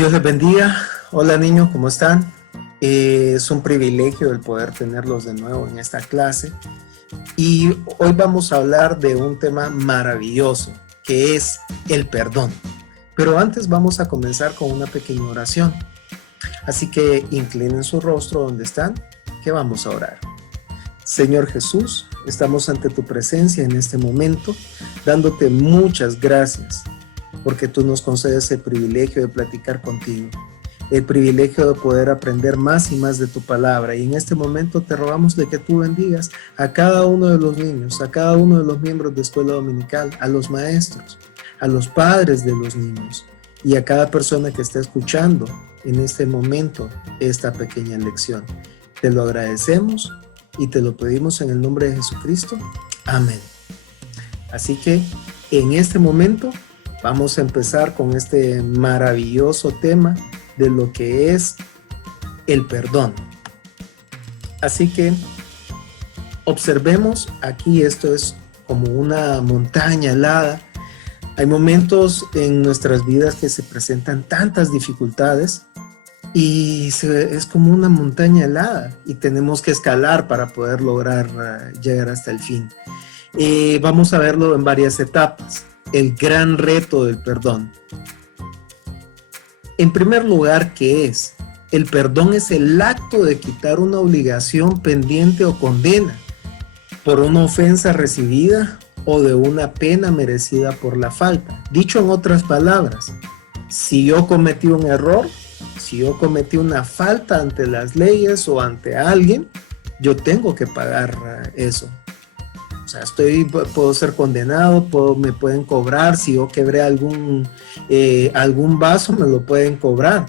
Dios les bendiga. Hola niños, ¿cómo están? Es un privilegio el poder tenerlos de nuevo en esta clase. Y hoy vamos a hablar de un tema maravilloso, que es el perdón. Pero antes vamos a comenzar con una pequeña oración. Así que inclinen su rostro donde están, que vamos a orar. Señor Jesús, estamos ante tu presencia en este momento, dándote muchas gracias, porque tú nos concedes el privilegio de platicar contigo, el privilegio de poder aprender más y más de tu palabra. Y en este momento te rogamos de que tú bendigas a cada uno de los niños, a cada uno de los miembros de escuela dominical, a los maestros, a los padres de los niños y a cada persona que está escuchando en este momento esta pequeña lección. Te lo agradecemos y te lo pedimos en el nombre de Jesucristo. Amén. Así que en este momento vamos a empezar con este maravilloso tema de lo que es el perdón. Así que observemos aquí, esto es como una montaña helada. Hay momentos en nuestras vidas que se presentan tantas dificultades y es como una montaña helada y tenemos que escalar para poder lograr llegar hasta el fin. Vamos a verlo en varias etapas. El gran reto del perdón. En primer lugar, ¿qué es? El perdón es el acto de quitar una obligación pendiente o condena por una ofensa recibida o de una pena merecida por la falta. Dicho en otras palabras, si yo cometí un error, si yo cometí una falta ante las leyes o ante alguien, yo tengo que pagar eso. O sea, puedo ser condenado, me pueden cobrar, si yo quebré algún vaso me lo pueden cobrar,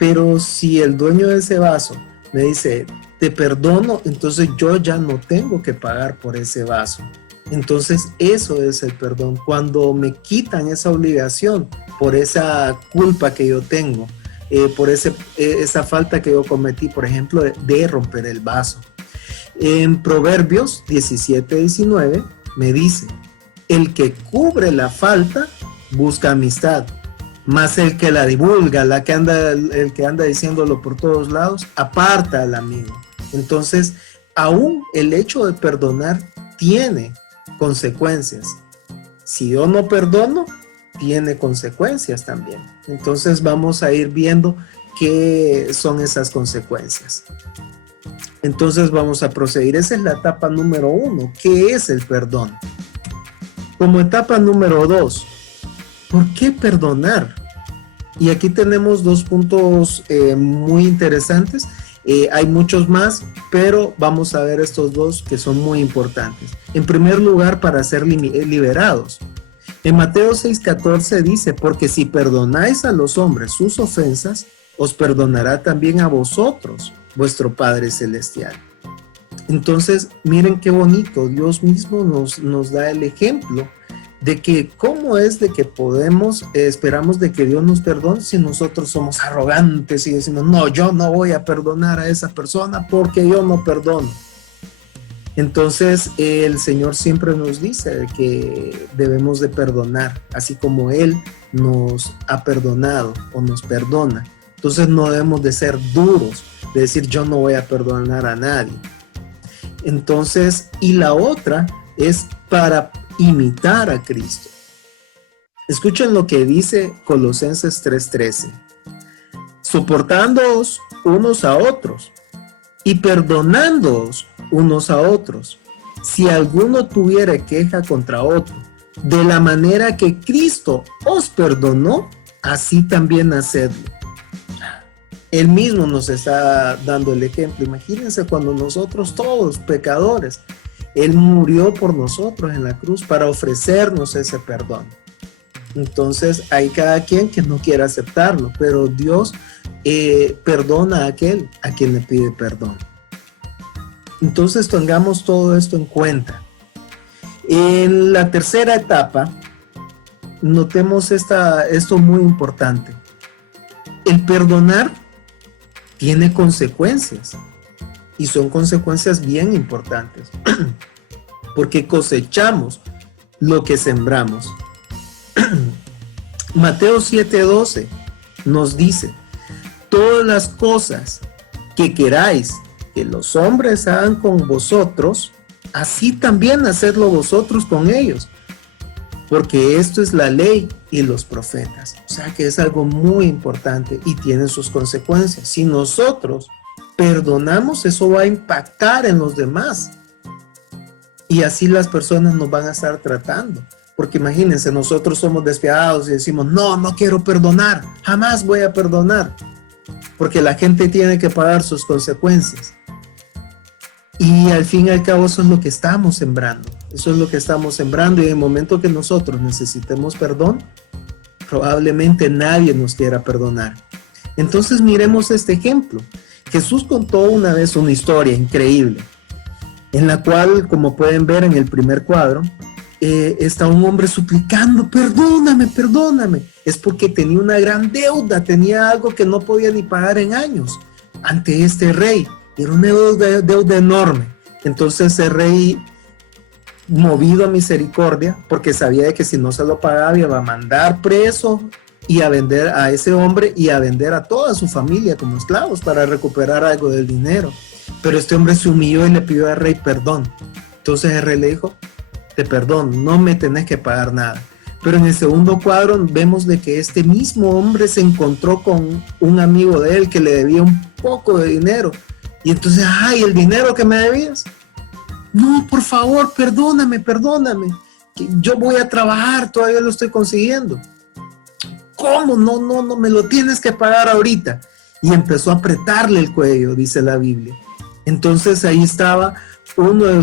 pero si el dueño de ese vaso me dice, te perdono, entonces yo ya no tengo que pagar por ese vaso. Entonces eso es el perdón, cuando me quitan esa obligación por esa culpa que yo tengo, por esa falta que yo cometí, por ejemplo, de romper el vaso. En Proverbios 17:19 me dice, el que cubre la falta busca amistad, mas el que la divulga, el que anda diciéndolo por todos lados, aparta al amigo. Entonces, aún el hecho de perdonar tiene consecuencias. Si yo no perdono, tiene consecuencias también. Entonces vamos a ir viendo qué son esas consecuencias. Entonces vamos a proceder. Esa es la etapa número 1. ¿Qué es el perdón? Como etapa número 2, ¿por qué perdonar? Y aquí tenemos dos puntos muy interesantes. Hay muchos más, pero vamos a ver estos dos que son muy importantes. En primer lugar, para ser liberados. En Mateo 6:14 dice, porque si perdonáis a los hombres sus ofensas, os perdonará también a vosotros vuestro Padre Celestial. Entonces, miren qué bonito, Dios mismo nos da el ejemplo de que cómo es de que esperamos de que Dios nos perdone si nosotros somos arrogantes y decimos, no, yo no voy a perdonar a esa persona porque yo no perdono. Entonces, el Señor siempre nos dice que debemos de perdonar, así como Él nos ha perdonado o nos perdona. Entonces no debemos de ser duros, de decir yo no voy a perdonar a nadie. Entonces, y la otra es para imitar a Cristo. Escuchen lo que dice Colosenses 3:13. Soportándoos unos a otros y perdonándoos unos a otros, si alguno tuviera queja contra otro, de la manera que Cristo os perdonó, así también hacedlo. Él mismo nos está dando el ejemplo. Imagínense cuando nosotros todos pecadores, Él murió por nosotros en la cruz para ofrecernos ese perdón. Entonces hay cada quien que no quiere aceptarlo, pero Dios perdona a aquel a quien le pide perdón. Entonces tengamos todo esto en cuenta. En la tercera etapa, notemos esto muy importante. El perdonar tiene consecuencias y son consecuencias bien importantes porque cosechamos lo que sembramos. Mateo 7:12 nos dice: todas las cosas que queráis que los hombres hagan con vosotros, así también hacedlo vosotros con ellos, porque esto es la ley y los profetas. O sea que es algo muy importante y tiene sus consecuencias. Si nosotros perdonamos, eso va a impactar en los demás. Y así las personas nos van a estar tratando. Porque imagínense, nosotros somos despiadados y decimos: no, no quiero perdonar, jamás voy a perdonar. Porque la gente tiene que pagar sus consecuencias. Y al fin y al cabo eso es lo que estamos sembrando. Eso es lo que estamos sembrando, y en el momento que nosotros necesitemos perdón, probablemente nadie nos quiera perdonar. Entonces miremos este ejemplo. Jesús contó una vez una historia increíble, en la cual, como pueden ver en el primer cuadro, está un hombre suplicando: perdóname, perdóname. Es porque tenía una gran deuda, tenía algo que no podía ni pagar en años ante este rey. Era una deuda enorme. Entonces el rey, movido a misericordia, porque sabía de que si no se lo pagaba iba a mandar preso y a vender a ese hombre y a vender a toda su familia como esclavos para recuperar algo del dinero. Pero este hombre se humilló y le pidió al rey perdón. Entonces el rey le dijo: te perdono, no me tenés que pagar nada. Pero en el segundo cuadro vemos de que este mismo hombre se encontró con un amigo de él que le debía un poco de dinero. Y entonces: ay, el dinero que me debías. No, por favor, perdóname, perdóname. Que yo voy a trabajar, todavía lo estoy consiguiendo. ¿Cómo? No, me lo tienes que pagar ahorita. Y empezó a apretarle el cuello, dice la Biblia. Entonces ahí estaba uno de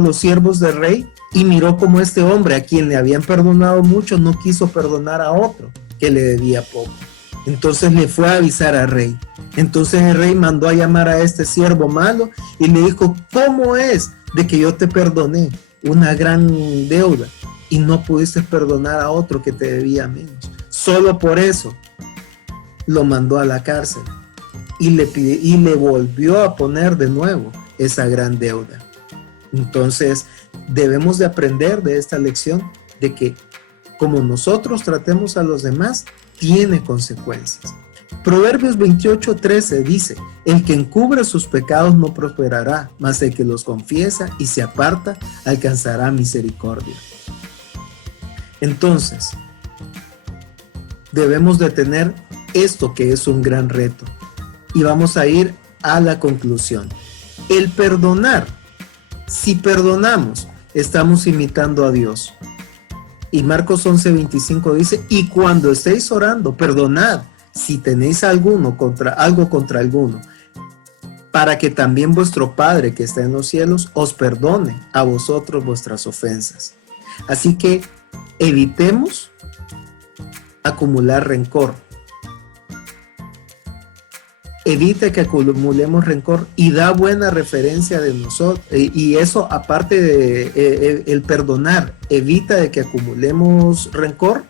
los siervos del rey, y miró como este hombre, a quien le habían perdonado mucho, no quiso perdonar a otro que le debía poco. Entonces le fue a avisar al rey. Entonces el rey mandó a llamar a este siervo malo y le dijo: ¿cómo es de que yo te perdoné una gran deuda y no pudiste perdonar a otro que te debía menos? Solo por eso lo mandó a la cárcel y le volvió a poner de nuevo esa gran deuda. Entonces debemos de aprender de esta lección de que como nosotros tratemos a los demás, tiene consecuencias. Proverbios 28:13 dice: el que encubre sus pecados no prosperará, mas el que los confiesa y se aparta alcanzará misericordia. Entonces, debemos de tener esto, que es un gran reto, y vamos a ir a la conclusión. El perdonar, si perdonamos, estamos imitando a Dios. Y Marcos 11:25 dice: y cuando estéis orando, perdonad si tenéis algo contra alguno, para que también vuestro Padre que está en los cielos os perdone a vosotros vuestras ofensas. Así que evitemos acumular rencor. Evite que acumulemos rencor y da buena referencia de nosotros. Y eso, aparte de el perdonar, evita de que acumulemos rencor,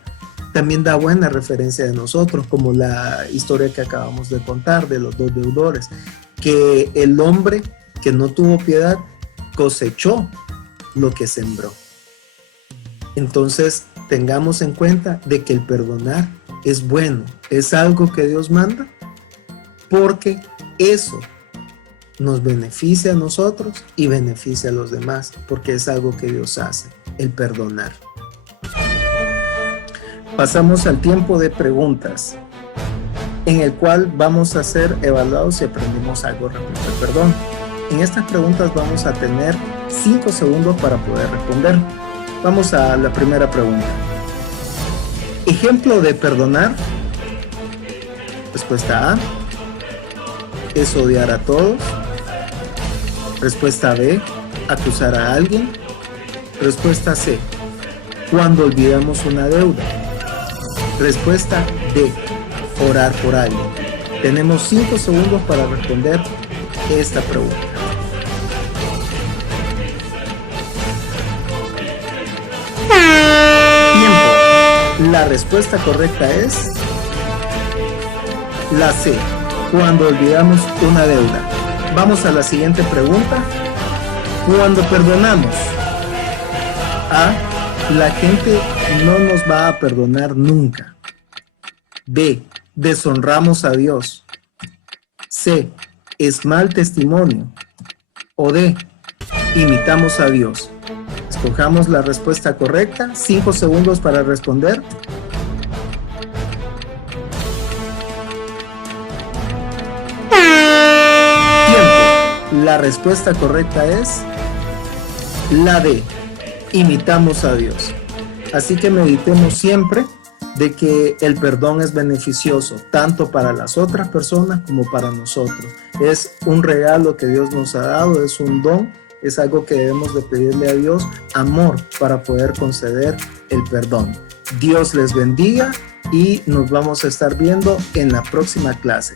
también da buena referencia de nosotros, como la historia que acabamos de contar de los dos deudores, que el hombre que no tuvo piedad cosechó lo que sembró. Entonces, tengamos en cuenta de que el perdonar es bueno, es algo que Dios manda, porque eso nos beneficia a nosotros y beneficia a los demás, porque es algo que Dios hace, el perdonar. Pasamos al tiempo de preguntas, en el cual vamos a ser evaluados si aprendimos algo respecto al perdón. En estas preguntas vamos a tener 5 segundos para poder responder. Vamos a la primera pregunta. Ejemplo de perdonar. Respuesta A: es odiar a todos. Respuesta B: acusar a alguien. Respuesta C: cuando olvidamos una deuda. Respuesta D: orar por alguien. Tenemos 5 segundos para responder esta pregunta. Tiempo. La respuesta correcta es la C: cuando olvidamos una deuda. Vamos a la siguiente pregunta. Cuando perdonamos, A: la gente no nos va a perdonar nunca. B, deshonramos a Dios. C, es mal testimonio. O D, imitamos a Dios. Escojamos la respuesta correcta. 5 segundos para responder. Tiempo. La respuesta correcta es la D, imitamos a Dios. Así que meditemos siempre de que el perdón es beneficioso tanto para las otras personas como para nosotros. Es un regalo que Dios nos ha dado, es un don, es algo que debemos de pedirle a Dios, amor, para poder conceder el perdón. Dios les bendiga y nos vamos a estar viendo en la próxima clase.